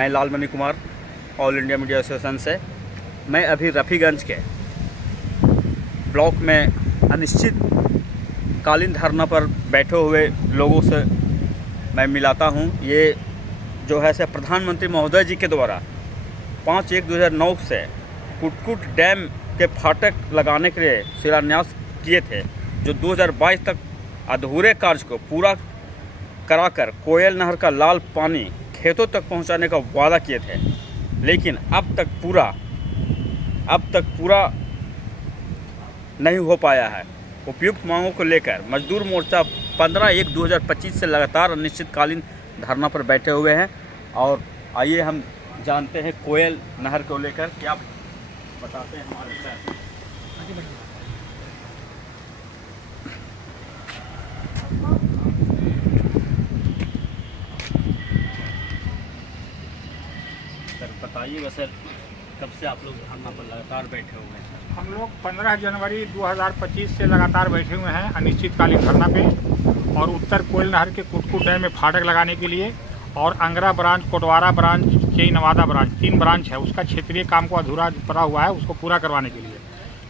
मैं Lalmani Kumar, all India media association से। मैं अभी रफ़ीगंज के ब्लॉक में अनिश्चितकालीन धरना पर बैठे हुए लोगों से मैं मिलाता हूं। ये जो है प्रधानमंत्री महोदय जी के द्वारा 5/1/2009 से कुटकुट डैम के फाटक लगाने के लिए शिलान्यास किए थे, जो 2022 तक अधूरे कार्य को पूरा कराकर कोयल नहर का लाल पानी खेतों तक पहुंचाने का वादा किए थे, लेकिन अब तक पूरा नहीं हो पाया है। उपयुक्त मांगों को लेकर मजदूर मोर्चा 15/1/2025 से लगातार अनिश्चितकालीन धरना पर बैठे हुए हैं। और आइए हम जानते हैं कोयल नहर को लेकर क्या बताते हैं हमारे सर। बताइएगा सर, कब से आप लोग धरना पर लगातार बैठे हुए हैं? हम लोग 15 जनवरी 2025 से लगातार बैठे हुए हैं अनिश्चितकालीन धरना पे, और उत्तर कोयल नहर के कुटकुट डैम में फाटक लगाने के लिए, और अंगरा ब्रांच, कोटवारा ब्रांच, चेई नवादा ब्रांच, 3 ब्रांच है, उसका क्षेत्रीय काम को अधूरा पड़ा हुआ है, उसको पूरा करवाने के लिए।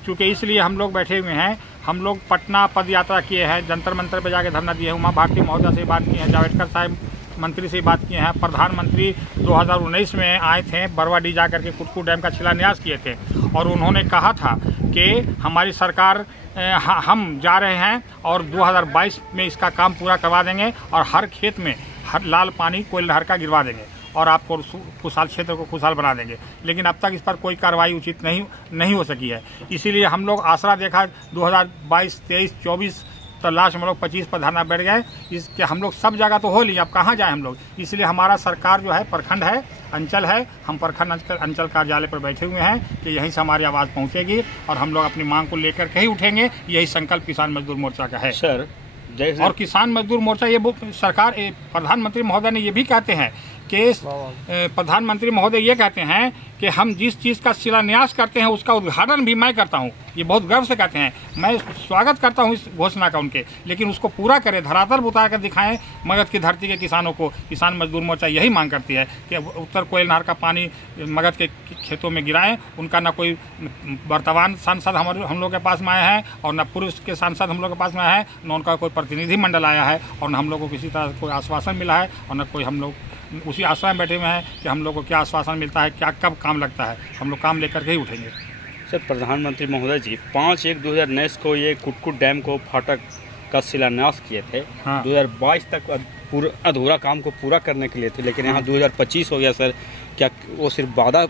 चूँकि इसलिए हम लोग बैठे हुए हैं। हम लोग पटना पद यात्रा किए हैं, जंतर मंतर पर जाके धरना दिए हैं, उमा भारती महोदय से बात की है, जावड़ेकर साहब मंत्री से बात किए हैं। प्रधानमंत्री 2019 में आए थे, बरवाडी जा करके कुटकुट डैम का शिलान्यास किए थे, और उन्होंने कहा था कि हमारी सरकार हम जा रहे हैं और 2022 में इसका काम पूरा करवा देंगे, और हर खेत में हर लाल पानी कोयल नहर का गिरवा देंगे, और आपको खुशहाल क्षेत्र को खुशहाल बना देंगे। लेकिन अब तक इस पर कोई कार्रवाई उचित नहीं हो सकी है। इसीलिए हम लोग आसरा देखा 2022, 23, 24, तो लास्ट में लोग 25 पर धरना बैठ गए। इसके हम लोग सब जगह तो हो लिए, अब कहाँ जाए हम लोग। इसलिए हमारा सरकार जो है प्रखंड है, अंचल है, हम प्रखंड अंचल कार्यालय पर बैठे हुए हैं कि यहीं से हमारी आवाज़ पहुँचेगी, और हम लोग अपनी मांग को लेकर के ही उठेंगे। यही संकल्प किसान मजदूर मोर्चा का है सर। और किसान मजदूर मोर्चा ये सरकार प्रधानमंत्री महोदय ने ये भी कहते हैं कि प्रधानमंत्री महोदय ये कहते हैं कि हम जिस चीज़ का शिलान्यास करते हैं उसका उद्घाटन भी मैं करता हूं। ये बहुत गर्व से कहते हैं। मैं स्वागत करता हूं इस घोषणा का उनके, लेकिन उसको पूरा करें, धरातल उतार कर दिखाएं मगध की धरती के किसानों को। किसान मजदूर मोर्चा यही मांग करती है कि उत्तर कोयल नहर का पानी मगध के खेतों में गिराएं। उनका न कोई वर्तमान सांसद हम लोग के पास में आया है, और न पूर्व के सांसद हम लोग के पास में आया है, न उनका कोई प्रतिनिधि मंडल आया है, और न हम लोग को किसी तरह कोई आश्वासन मिला है, और न कोई हम लोग उसी आशा में बैठे हुए हैं कि हम लोग को क्या आश्वासन मिलता है, क्या कब काम लगता है। हम लोग काम लेकर के ही उठेंगे। सर, प्रधानमंत्री महोदय जी 5/1/2019 को ये कुटकुट डैम को फाटक का शिलान्यास किए थे। हाँ। 2022 तक अधूरा काम को पूरा करने के लिए थे, लेकिन यहाँ 2025 हो गया सर। क्या वो सिर्फ वादा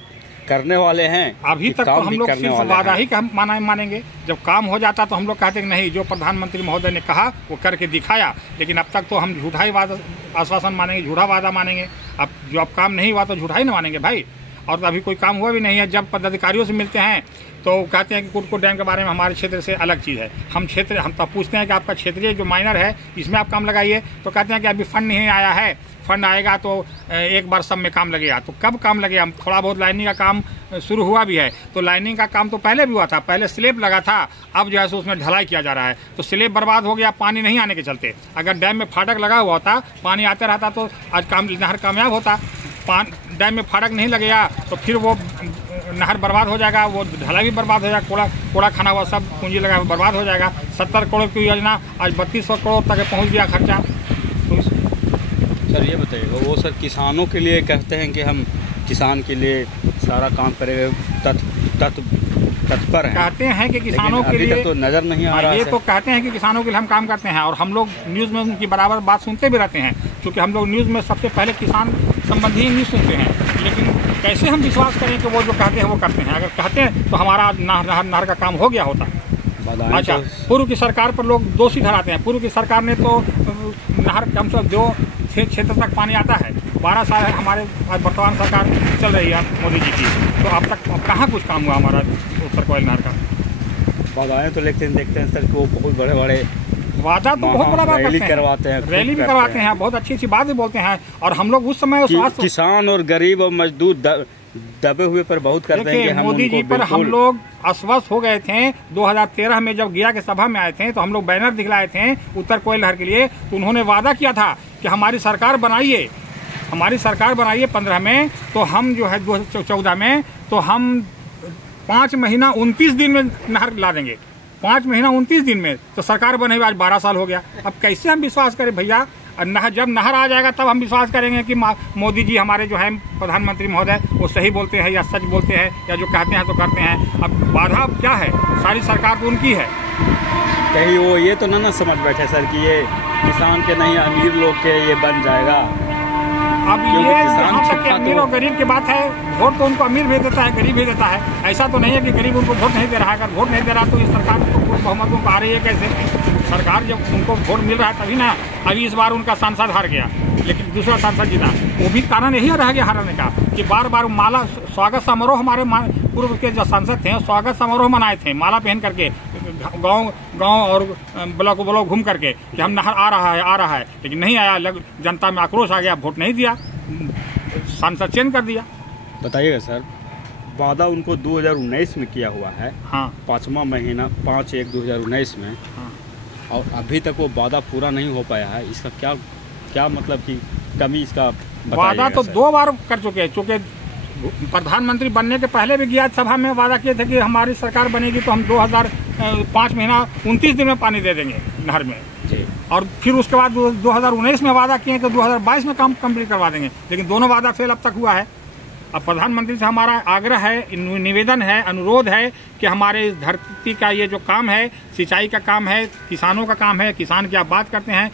करने वाले हैं? अभी तक तो हम लोग सिर्फ वादा ही हम मानेंगे। जब काम हो जाता तो हम लोग कहते हैं नहीं, जो प्रधानमंत्री महोदय ने कहा वो करके दिखाया। लेकिन अब तक तो हम झूठा ही वादा आश्वासन मानेंगे, झूठा वादा मानेंगे। अब जो अब काम नहीं हुआ तो झूठा ही ना मानेंगे भाई। और अभी कोई काम हुआ भी नहीं है। जब पदाधिकारियों से मिलते हैं तो कहते हैं कि कुटकुट डैम के बारे में हमारे क्षेत्र से अलग चीज़ है। हम तब पूछते हैं कि आपका क्षेत्रीय जो माइनर है इसमें आप काम लगाइए, तो कहते हैं कि अभी फंड नहीं आया है, फंड आएगा तो एक बार सब में काम लगेगा। तो कब काम लगेगा? थोड़ा बहुत लाइनिंग का काम शुरू हुआ भी है, तो लाइनिंग का काम तो पहले भी हुआ था, पहले स्लेब लगा था, अब जो है उसमें ढलाई किया जा रहा है। तो स्लेब बर्बाद हो गया पानी नहीं आने के चलते। अगर डैम में फाटक लगा हुआ होता, पानी आते रहता, तो आज काम नहर कामयाब होता। डैम में फाटक नहीं लगेगा तो फिर वो नहर बर्बाद हो जाएगा, वो ढलाई भी बर्बाद हो जाएगा, कोड़ा खाना हुआ सब पूंजी लगा बर्बाद हो जाएगा। 70 करोड़ की योजना आज 3200 करोड़ तक पहुंच गया खर्चा। तो सर ये बताइए, वो सर किसानों के लिए कहते हैं कि हम किसान के लिए सारा काम करेंगे, तत्पर हैं। कहते हैं कि किसानों के लिए तो नज़र नहीं आ रहा है। ये तो कहते हैं कि किसानों के लिए हम काम करते हैं, और हम लोग न्यूज़ में उनकी बराबर बात सुनते भी रहते हैं, क्योंकि हम लोग न्यूज़ में सबसे पहले किसान संबंधी न्यूज़ सुनते हैं। लेकिन कैसे हम विश्वास करें कि वो जो कहते हैं वो करते हैं? अगर कहते हैं तो हमारा नहर का काम हो गया होता। अच्छा, पूर्व की सरकार पर लोग दोषी ठहराते हैं। पूर्व की सरकार ने तो नहर कम से कम जो क्षेत्र तक पानी आता है, 12 साल है हमारे आज वर्तमान सरकार चल रही है मोदी जी की, तो अब तक कहाँ कुछ काम हुआ हमारा उत्तर कोयल नहर का? बाधाएं तो देखते हैं सर कि वो बहुत बड़े वादा तो बहुत बड़ा बात करवाते हैं, रैली भी करवाते हैं, बहुत अच्छी अच्छी बात भी बोलते हैं। और हम लोग उस समय किसान और गरीब और मजदूर दबे हुए पर बहुत करते हैं कि हम मोदी जी पर हम लोग अस्वस्थ हो गए थे। 2013 में जब गया के सभा में आए थे तो हम लोग बैनर दिखलाए थे उत्तर कोयल नहर के लिए, तो उन्होंने वादा किया था कि हमारी सरकार बनाइए, हमारी सरकार बनाई है 15 में, तो हम जो है 2014 में, तो हम 5 महीना 29 दिन में नहर ला देंगे। 5 महीना 29 दिन में तो सरकार बने हुए आज 12 साल हो गया। अब कैसे हम विश्वास करें भैया? जब नहर आ जाएगा तब हम विश्वास करेंगे कि मोदी जी हमारे जो है प्रधानमंत्री महोदय वो सही बोलते हैं या सच बोलते हैं या जो कहते हैं तो करते हैं। अब बाधा क्या है? सारी सरकार तो उनकी है। कहीं वो ये तो ना समझ बैठे सर कि ये किसान के नहीं अमीर लोग के ये बन जाएगा। अब ये जहाँ तक कि अमीर और गरीब की बात है, वोट तो उनको अमीर भेज देता है, गरीब भेज देता है। ऐसा तो नहीं है कि गरीब उनको वोट नहीं दे रहा है। अगर वोट नहीं दे रहा तो इस सरकार को बहुमत उनको आ रही है कैसे? सरकार जब उनको वोट मिल रहा है तभी ना। अभी इस बार उनका सांसद हार गया, लेकिन दूसरा सांसद जीता। वो भी कारण यही रह गया हारने का कि बार बार माला स्वागत समारोह, हमारे पूर्व के जो सांसद थे स्वागत समारोह मनाए थे माला पहन करके, गांव और ब्लॉक घूम करके कि हम नहर आ रहा है, लेकिन नहीं आया। जनता में आक्रोश आ गया, वोट नहीं दिया, सांसद चेंज कर दिया। बताइएगा सर, वादा उनको 2019 में किया हुआ है। हाँ, 5वां महीना 5/1/2019 में। हाँ। और अभी तक वो वादा पूरा नहीं हो पाया है। इसका क्या मतलब कि कमी इसका वादा तो 2 बार कर चुके हैं। चूँकि प्रधानमंत्री बनने के पहले भी गया सभा में वादा किए थे कि हमारी सरकार बनेगी तो हम 5 महीना 29 दिन में पानी दे देंगे नहर में जी। और फिर उसके बाद 2019 में वादा किए कि 2022 में काम कंप्लीट करवा देंगे, लेकिन दोनों वादा फेल अब तक हुआ है। अब प्रधानमंत्री से हमारा आग्रह है, निवेदन है, अनुरोध है कि हमारे इस धरती का ये जो काम है, सिंचाई का काम है, किसानों का काम है, किसान की आप बात करते हैं,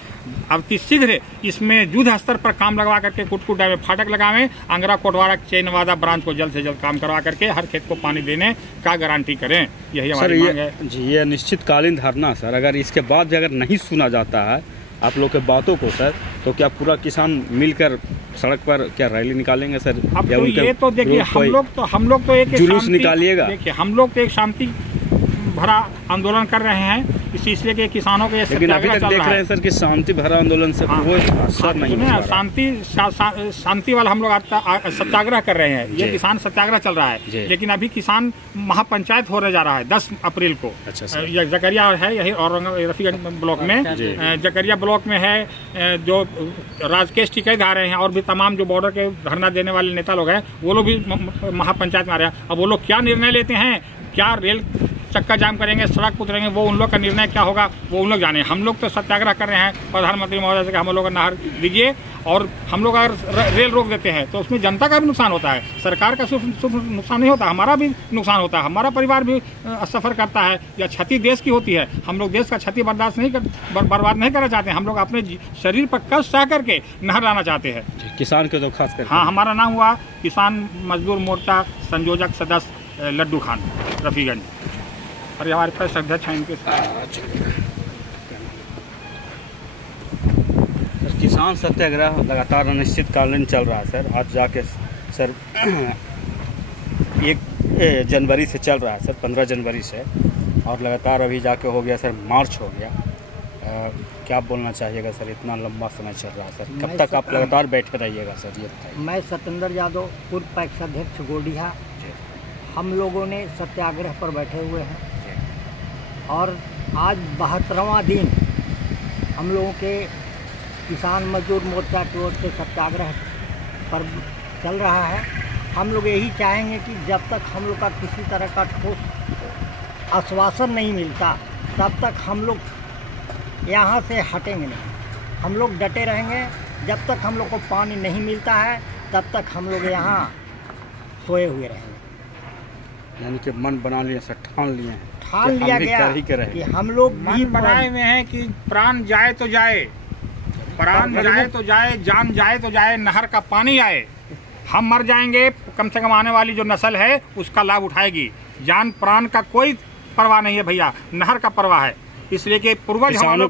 अब शीघ्र इसमें युद्ध स्तर पर काम लगवा करके कुटकुट डैम में फाटक लगावें, अंगरा कोटवारा चेई नवादा ब्रांच को जल्द से जल्द काम करवा करके हर खेत को पानी देने का गारंटी करें। यही हमारी मांग है जी। ये निश्चितकालीन धरना सर, अगर इसके बाद भी अगर नहीं सुना जाता है आप लोग के बातों को सर, तो क्या पूरा किसान मिलकर सड़क पर क्या रैली निकालेंगे सर? अब तो ये तो देखिए हम लोग तो एक जुलूस निकालिएगा। देखिए हम लोग तो एक शांति भरा आंदोलन कर रहे हैं, इसलिए कि किसानों के लेकिन अभी तक देख रहे हैं सर कि शांति भरा आंदोलन से वो असर नहीं है। शांति वाला हम लोग सत्याग्रह कर रहे हैं। ये किसान सत्याग्रह चल रहा है, लेकिन अभी किसान महापंचायत होने जा रहा है 10 अप्रैल को। जकरिया है, यही औरंगाबाद रफीगंज ब्लॉक में, जकरिया ब्लॉक में है। जो राजकेश टिकैत आ रहे हैं और भी तमाम जो बॉर्डर के धरना देने वाले नेता लोग हैं वो लोग भी महापंचायत में आ रहे हैं। अब वो लोग क्या निर्णय लेते हैं, क्या रेल चक्का जाम करेंगे, सड़क उतरेंगे, वो उन लोग का निर्णय क्या होगा वो उन लोग जाने। हम लोग तो सत्याग्रह कर रहे हैं प्रधानमंत्री महोदय से कि हम लोग का नहर दीजिए, और हम लोग अगर रेल रोक देते हैं तो उसमें जनता का भी नुकसान होता है, सरकार का सिर्फ नुकसान नहीं होता, हमारा भी नुकसान होता है, हमारा परिवार भी सफ़र करता है, या क्षति देश की होती है। हम लोग देश का क्षति बर्दाश्त नहीं बर्बाद नहीं करना चाहते हैं। हम लोग अपने शरीर पर कष्ट सह करके नहर लाना चाहते हैं। किसान के तो खास कर हाँ, हमारा नाम हुआ किसान मजदूर मोर्चा संयोजक सदस्य लड्डू खान रफीगंज, और हमारे पास अध्यक्ष हैं इनके साथ। किसान सत्याग्रह लगातार अनिश्चितकालीन चल रहा है सर। आज जाके सर 1 जनवरी से चल रहा है सर, 15 जनवरी से, और लगातार अभी जाके हो गया सर मार्च हो गया। क्या बोलना चाहिएगा सर? इतना लंबा समय चल रहा है सर, कब तक आप लगातार बैठे रहिएगा सर, ये बताइए। मैं सत्येंद्र यादव, पूर्व पैक्स अध्यक्ष गोडिया, हम लोगों ने सत्याग्रह पर बैठे हुए हैं और आज 72वां दिन हम लोगों के किसान मजदूर मोर्चा की ओर से सत्याग्रह पर चल रहा है। हम लोग यही चाहेंगे कि जब तक हम लोग का किसी तरह का ठोस आश्वासन नहीं मिलता तब तक हम लोग यहाँ से हटेंगे नहीं। हम लोग डटे रहेंगे जब तक हम लोग को पानी नहीं मिलता है, तब तक हम लोग यहाँ सोए हुए रहेंगे। यानी कि मन बना लिए सर, ठान लिए हैं, ठान लिया गया कि हम लोग मन बनाए हुए हैं कि प्राण जाए तो जाए, प्राण जाए तो जाए, जान जाए तो जाए, नहर का पानी आए। हम मर जाएंगे, कम से कम आने वाली जो नस्ल है उसका लाभ उठाएगी। जान प्राण का कोई परवाह नहीं है भैया, नहर का परवाह है। इसलिए कि पूर्वज हम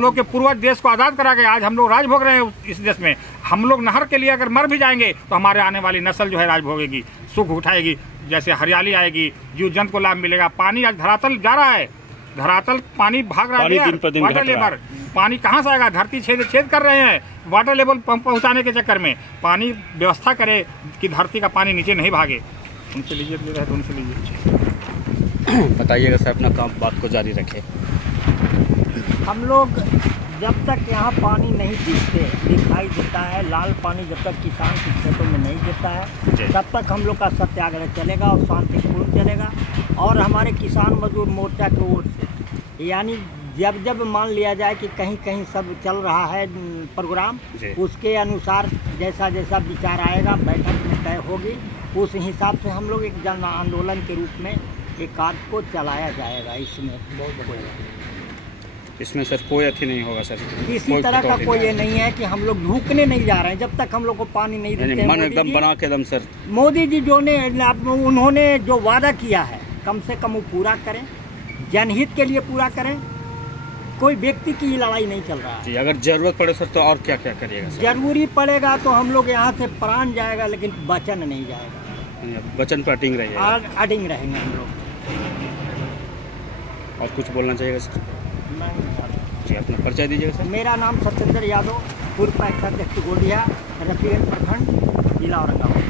लोग के पूर्वज देश को आज़ाद करा गए, आज हम लोग राज भोग रहे हैं इस देश में। हम लोग नहर के लिए अगर मर भी जाएंगे तो हमारे आने वाली नस्ल जो है राज भोगेगी, सुख उठाएगी, जैसे हरियाली आएगी, जीव जंतु को लाभ मिलेगा। पानी आज धरातल जा रहा है, धरातल पानी भाग रहा है, वाटर लेवल पानी कहाँ से आएगा? धरती छेद कर रहे हैं वाटर लेवल पहुँचाने के चक्कर में। पानी व्यवस्था करे कि धरती का पानी नीचे नहीं भागे। उनसे लीजिए, उनसे लीजिए, बताइएगा सर, अपना काम बात को जारी रखें। हम लोग जब तक यहाँ पानी नहीं दिखाई देता है, लाल पानी जब तक किसान के खेतों में नहीं देता है, तब तक हम लोग का सत्याग्रह चलेगा और शांतिपूर्ण चलेगा। और हमारे किसान मजदूर मोर्चा की ओर से यानी जब मान लिया जाए कि कहीं कहीं सब चल रहा है प्रोग्राम, उसके अनुसार जैसा जैसा विचार आएगा बैठक में तय होगी, उस हिसाब से हम लोग एक जन आंदोलन के रूप में एक कार्य को चलाया जाएगा। इसमें सर कोई अथी नहीं होगा सर, किसी तरह का कोई ये नहीं है कि हम लोग झुकने नहीं जा रहे हैं जब तक हम लोग को पानी नहीं देते। मन एकदम बना के दम सर, मोदी जी उन्होंने जो वादा किया है कम से कम वो पूरा करें, जनहित के लिए पूरा करें। कोई व्यक्ति की लड़ाई नहीं चल रहा है जी। अगर जरूरत पड़े सर तो और क्या क्या करिएगा सर? जरूरी पड़ेगा तो हम लोग यहाँ से प्राण जाएगा लेकिन वचन नहीं जाएगा, वचन पर अडिंग रहेंगे, अडिंग रहेंगे हम लोग। और कुछ बोलना चाहिएगा सर? जी, अपना परिचय दीजिएगा सर। मेरा नाम सत्येंद्र यादव, पूर्व पैक्साध्यक्ष गोडिया, रफीगंज प्रखंड, जिला औरंगाबाद।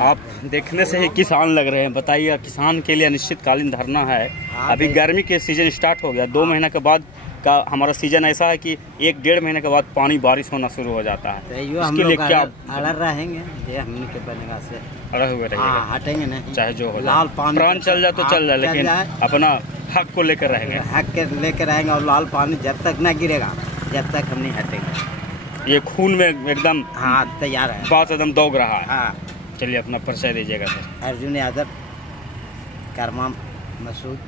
आप देखने से ही किसान लग रहे हैं, बताइए। किसान के लिए अनिश्चितकालीन धरना है। अभी गर्मी के सीजन स्टार्ट हो गया, 2 महीने के बाद का हमारा सीजन ऐसा है कि 1-1.5 महीने के बाद पानी बारिश होना शुरू हो जाता है। इसके लिए क्या अड़र रहेंगे? ये हमने के बनेगा से अड़े हुए रहेंगे, हटेंगे नहीं, चाहे जो हो लाल पानी प्राण चल जाए तो चल जाए, लेकिन अपना हक को लेकर रहेंगे, हक के लेकर रहेंगे। और लाल पानी जब तक न गिरेगा जब तक हम नहीं हटेंगे। ये खून में एकदम तैयार है, बात एकदम दौग रहा है। चलिए अपना परिचय दीजिएगा सर। अर्जुन यादव, करमाम मसूद,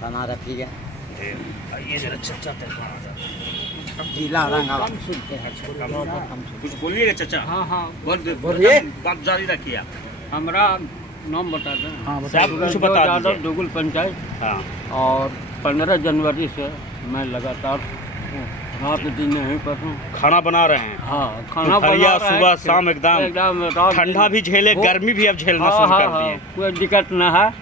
थाना रफीगंज, जिला औरंगाबाद। कुछ बोलिएगा चाचा? हाँ बोलिए, बात जारी रखिए। हमारा नाम बता दें। हाँ कुछ बता दीजिए। डुगुल पंचायत। हाँ, और 15 जनवरी से मैं लगातार रात दिन यहीं पर हूँ, खाना बना रहे हैं। हाँ, खाना बना सुबह शाम एकदम ठंडा भी झेले, गर्मी भी अब झेलना शुरू कर दिए। कोई दिक्कत न है।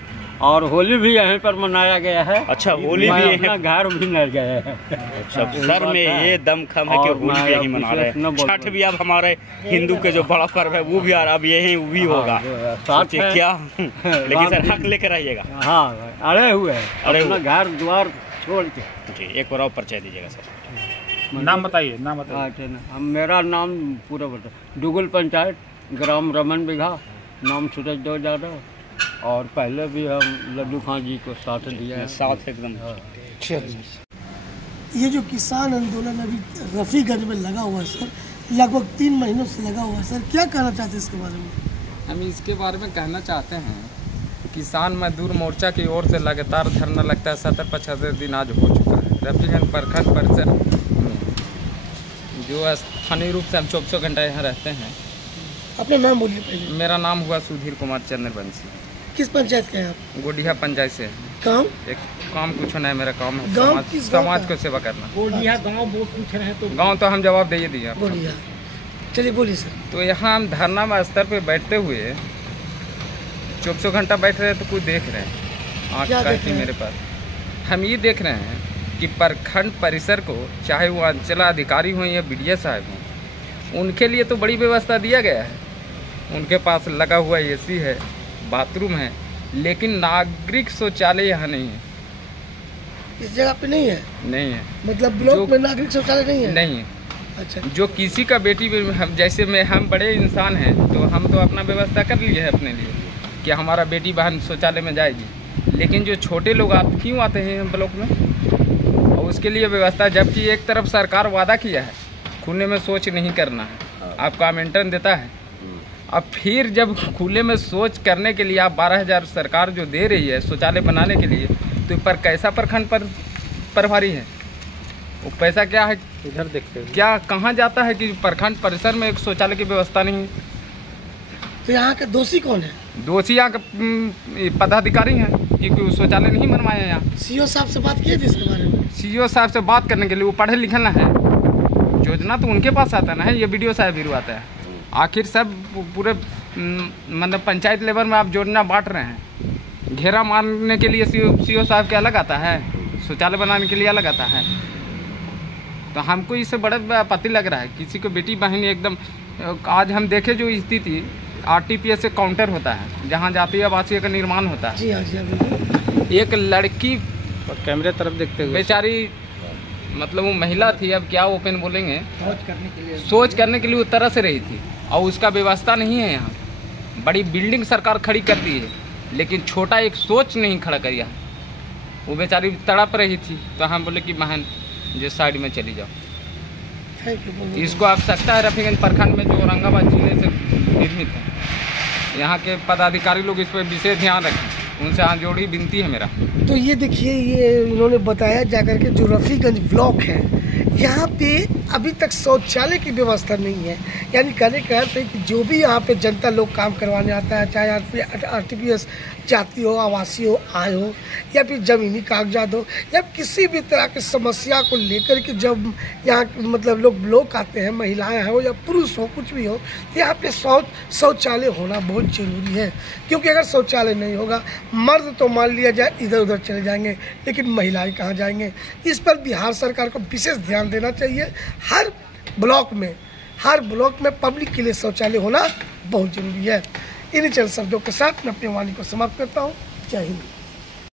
और होली भी यहीं पर मनाया गया है। अच्छा, होली भी अपना घर भी नहीं गए हैं। अच्छा, सर में ये दमखम है कि होली भी यही मना रहे हैं। छठ भी अब हमारे हिंदू के जो बड़ा पर्व है वो भी अब यही भी होगा। क्या लेकिन सर हक लेकर आइएगा। हाँ, अड़े हुए हैं, अपना घर द्वार छोड़ के। जी, एक बार और परिचय दीजिएगा सर। नाम बताइए, नाम बताइए। मेरा नाम पूरा बता, डुगुल पंचायत, ग्राम रमन बिघा, नाम सूरज दो यादव। और पहले भी हम लड्डू खां जी को साथ दिया है, साथ एकदम। ये जो किसान आंदोलन अभी रफीगंज में लगा हुआ है सर, लगभग 3 महीनों से लगा हुआ है सर, क्या कहना चाहते हैं इसके बारे में? हम इसके बारे में कहना चाहते हैं, किसान मजदूर मोर्चा की ओर से लगातार धरना लगता है। 70-75 दिन आज हो चुका है। रफीगंज प्रखंड परिसर में जो स्थानीय रूप से हम 24 घंटा यहाँ रहते हैं। अपना नाम बोलिए पहले। मेरा नाम हुआ सुधीर कुमार चंद्रवंशी। किस पंचायत के हैं आप? गोडिया पंचायत से। काम? एक काम कुछ नहीं, मेरा काम है समाज को सेवा करना। गोडिया गाँव बहुत पूछ रहे हैं तो गाँव तो हम जवाब दे दिए। गोडिया, चलिए बोलिए सर। तो यहाँ हम धरना में स्तर पे बैठते हुए 24 घंटा बैठ रहे हैं तो कुछ देख रहे हैं, आँख कहती मेरे पास। हम ये देख रहे हैं कि प्रखंड परिसर को, चाहे वो अंचलाधिकारी हो या BDO साहब हों, उनके लिए तो बड़ी व्यवस्था दिया गया है। उनके पास लगा हुआ AC है, बाथरूम है, लेकिन नागरिक शौचालय यहाँ नहीं है। इस जगह पे नहीं है? नहीं है। मतलब ब्लॉक में नागरिक शौचालय नहीं है? नहीं है। अच्छा, जो किसी का बेटी, हम जैसे में हम बड़े इंसान हैं तो हम तो अपना व्यवस्था कर लिए है अपने लिए कि हमारा बेटी बहन शौचालय में जाएगी, लेकिन जो छोटे लोग क्यों आते हैं ब्लॉक में, और उसके लिए व्यवस्था, जबकि एक तरफ सरकार वादा किया है खुले में शौच नहीं करना है, आपको आमंत्रण देता है। अब फिर जब खुले में शौच करने के लिए आप 12,000 सरकार जो दे रही है शौचालय बनाने के लिए, तो पर कैसा प्रखंड पर प्रभारी है, वो पैसा क्या है, इधर देखते हैं क्या कहाँ जाता है कि प्रखंड परिसर में एक शौचालय की व्यवस्था नहीं है। तो यहाँ का दोषी कौन है? दोषी यहाँ के पदाधिकारी हैं, क्योंकि शौचालय नहीं बनवाए यहाँ। CO साहब से बात की थी इसके बारे में? CO साहब से बात करने के लिए, वो पढ़े लिखे ना है, योजना तो उनके पास आता ना है, ये BDO साहब भी आता है। आखिर सब पूरे मतलब पंचायत लेवल में आप योजना बांट रहे हैं, घेरा मारने के लिए CO साहब के अलग आता है, शौचालय बनाने के लिए अलग आता है। तो हमको इससे बड़ा आपत्ति लग रहा है। किसी को बेटी बहन एकदम, आज हम देखे जो स्थिति RTPS से काउंटर होता है, जहाँ जातीय आवासीय का निर्माण होता है। जी हाँ, जी हाँ, एक लड़की और कैमरे तरफ देखते हुए बेचारी मतलब वो महिला थी, अब क्या ओपन बोलेंगे, सोच करने के लिए वो तरस रही थी और उसका व्यवस्था नहीं है यहाँ। बड़ी बिल्डिंग सरकार खड़ी कर दी है लेकिन छोटा एक सोच नहीं खड़ा कर यहाँ। वो बेचारी तड़प रही थी तो हम बोले कि बहन जो साइड में चली जाओ। इसको आवश्यकता है रफीगंज प्रखंड में जो औरंगाबाद जिले से निर्मित है, यहाँ के पदाधिकारी लोग इस पर विशेष ध्यान रखें, उनसे हाथ जोड़ी विनती है मेरा। तो ये देखिए, ये इन्होंने बताया जाकर के जो रफीगंज ब्लॉक है यहाँ पे अभी तक शौचालय की व्यवस्था नहीं है। यानी कहने का अर्थ है कि जो भी यहाँ पे जनता लोग काम करवाने आता है, चाहे RTPS जाति हो, आवासीय हो, आय हो या फिर ज़मीनी कागजात हो या किसी भी तरह की समस्या को लेकर के जब यहाँ मतलब लोग आते हैं, महिलाएं हो या पुरुष हो, कुछ भी हो, यहाँ पे शौचालय होना बहुत ज़रूरी है। क्योंकि अगर शौचालय नहीं होगा, मर्द तो मान लिया जाए इधर उधर चले जाएंगे लेकिन महिलाएं कहाँ जाएंगे। इस पर बिहार सरकार को विशेष ध्यान देना चाहिए। हर ब्लॉक में पब्लिक के लिए शौचालय होना बहुत ज़रूरी है। इन्हीं चंद शब्दों के साथ मैं अपनी वाणी को समाप्त करता हूँ। जय हिंद।